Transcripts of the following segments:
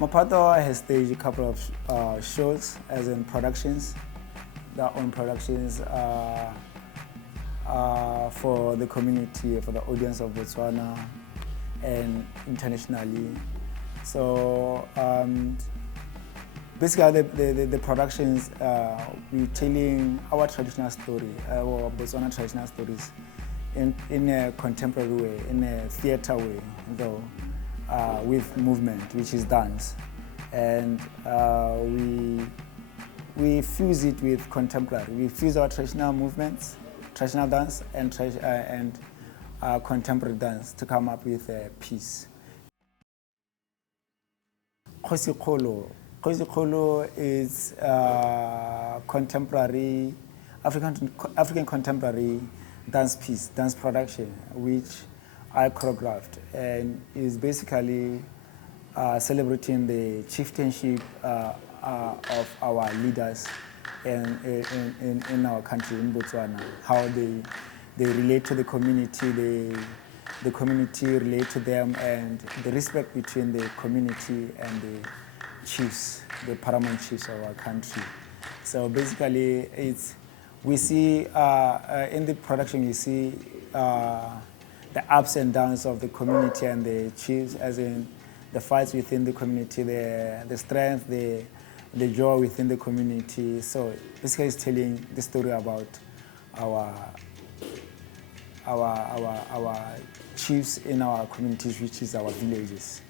Mophato has staged a couple of shows, as in productions, their own productions for the community, for the audience of Botswana and internationally. So basically the productions, we're telling our traditional story, our Botswana traditional stories in a contemporary way, in a theatre way, though, with movement, which is dance. And we fuse it with contemporary. We fuse our traditional movements, traditional dance, and contemporary dance to come up with a piece. Khosikgolo is contemporary, African contemporary dance piece, dance production, which I choreographed, and is basically celebrating the chieftainship of our leaders in our country, in Botswana, how they relate to the community, the community relate to them, and the respect between the community and the chiefs, the paramount chiefs of our country. So basically, we see in the production, you see the ups and downs of the community and the chiefs, as in the fights within the community, the strength, the joy within the community. So basically, it's telling the story about our chiefs in our communities, which is our villages.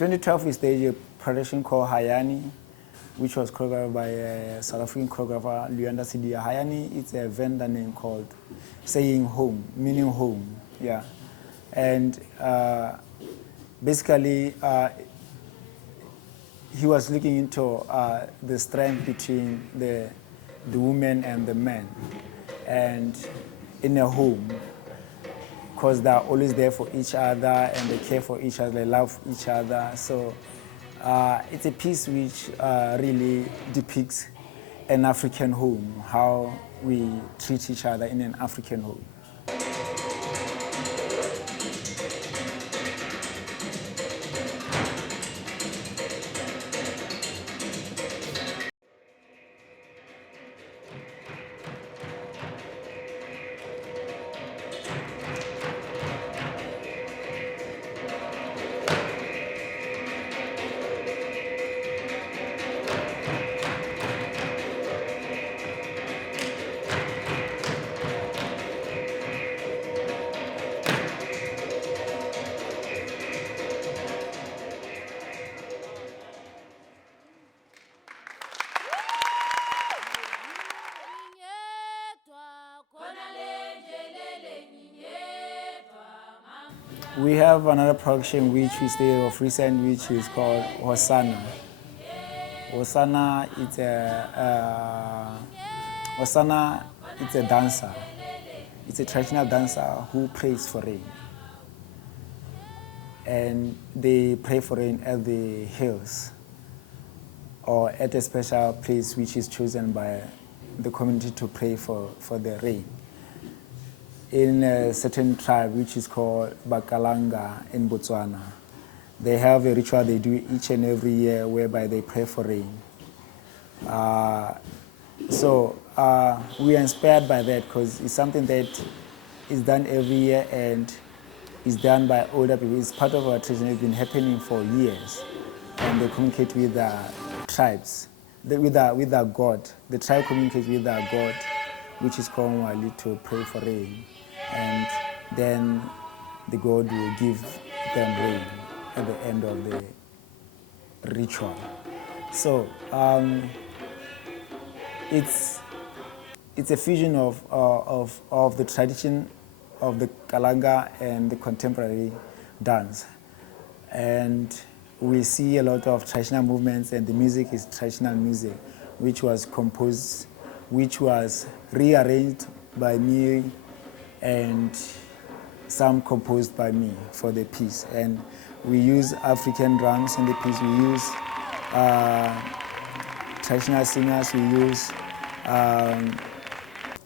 In 2012, we staged a production called Hayani, which was choreographed by a South African choreographer, Luanda Sidia. Hayani is a vendor name called saying home, meaning home, yeah. And basically, he was looking into the strength between the women and the men, and in a home, because they're always there for each other and they care for each other, they love each other. So it's a piece which really depicts an African home, how we treat each other in an African home. We have another production which we stayed of recent, which is called Hosanna. Hosanna is a dancer. It's a traditional dancer who prays for rain. And they pray for rain at the hills or at a special place which is chosen by the community to pray for the rain. In a certain tribe which is called Bakalanga in Botswana, they have a ritual they do each and every year whereby they pray for rain. So we are inspired by that because it's something that is done every year and is done by older people. It's part of our tradition. It's been happening for years. and they communicate with the tribes, with the god. The tribe communicates with the god, which is called Wali, to pray for rain, and then the god will give them rain at the end of the ritual. So it's a fusion of the tradition of the Kalanga and the contemporary dance. And we see a lot of traditional movements, and the music is traditional music, which was composed, which was rearranged by me, and some composed by me for the piece. And we use African drums in the piece. We use traditional singers. We use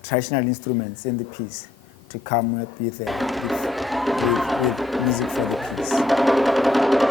traditional instruments in the piece to come up with music for the piece.